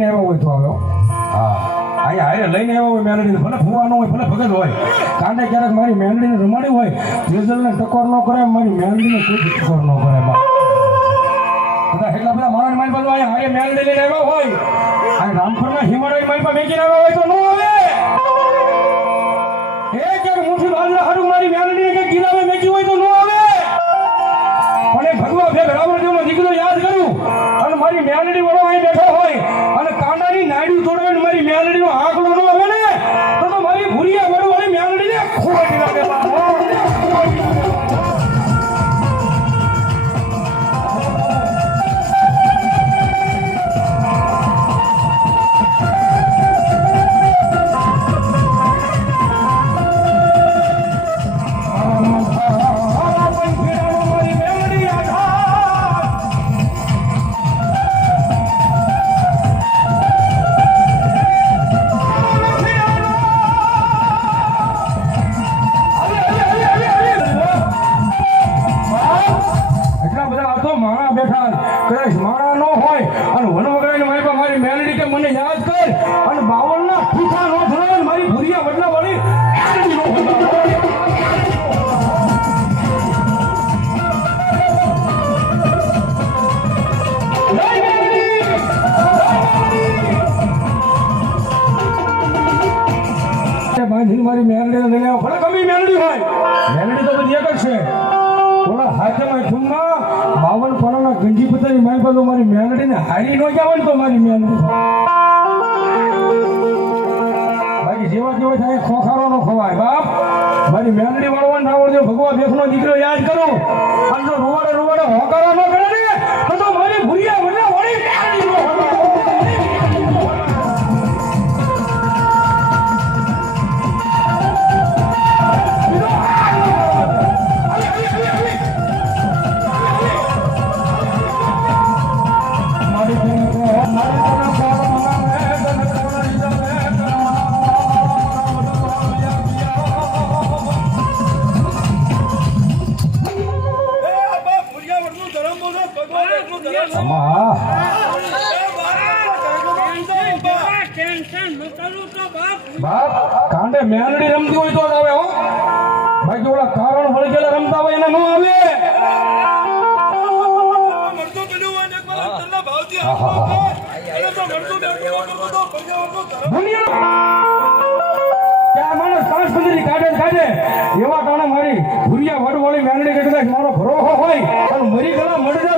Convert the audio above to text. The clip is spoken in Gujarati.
લઈને આવ્યો હોય તો આવ્યો હા. અહીંયા હારે લઈને આવ્યો હોય મેલડીને, ભલે ફુવાનો હોય, ભલે ભગત હોય. કાંડે ક્યારેક મારી મેલડીને રમાડી હોય તેજલને ટકોર ન કરે, મારી મેલડીને કોઈ ટકોર ન કરે, બા. બધા એટલા બધા મારા મારી પાસે અહીંયા હારે મેલડી લઈને આવ્યો હોય. અને રામપુરના હિમાલય મારી પાસે મેકીને આવ્યો હોય તો ન આવે. એ ક્યાંક મુઠી બાજરા હારું મારી મેલડીને કે ગિરાવે મેકી હોય તો ન મારી મેલડી વાળો અહીં બેઠો હોય અને કાંડાની નાયડું તોડવાની મારી મેલડીઓ આંકડો બધા આ માણા બેઠા કદાચ માણા ન હોય, અને વન વગડાની મારી મારી મેલડી કે મને યાદ કર, અને બાવળના ખુશા ન ને મારી ભૂરિયા બદલા વાળી મેલડી મેલડી! બાંધીને મારી મેલડીને લઈને આવો. ભલે ગમી મેલડી હોય મેલડી તો બધી એક જ છે ઓલા હાથેમાં ઠુમમાં બાવન પાણાના ગંજી પતાની મારી પાસે મારી મેલડીને હારી ન જાવ તો મારી મેલડી બાકી જેવા જેવા થાય ખોખારો નો ખવાય. બાપ, મારી મેલડી વાળવાનું આવડજો. ભગવા બેસનો દીકરો યાદ કરો. બાપ, કાંડે મેલડી રમતી હોય તો આવે હો. બાકી ઓલા કારણ વળગેલા રમતા હોય એને આવે. એવા કારણે મારી ભૂરિયા વડવાળી મેલડી કે કદાચ મારો ભરોહો હોય, પણ મરી ગયેલા મળે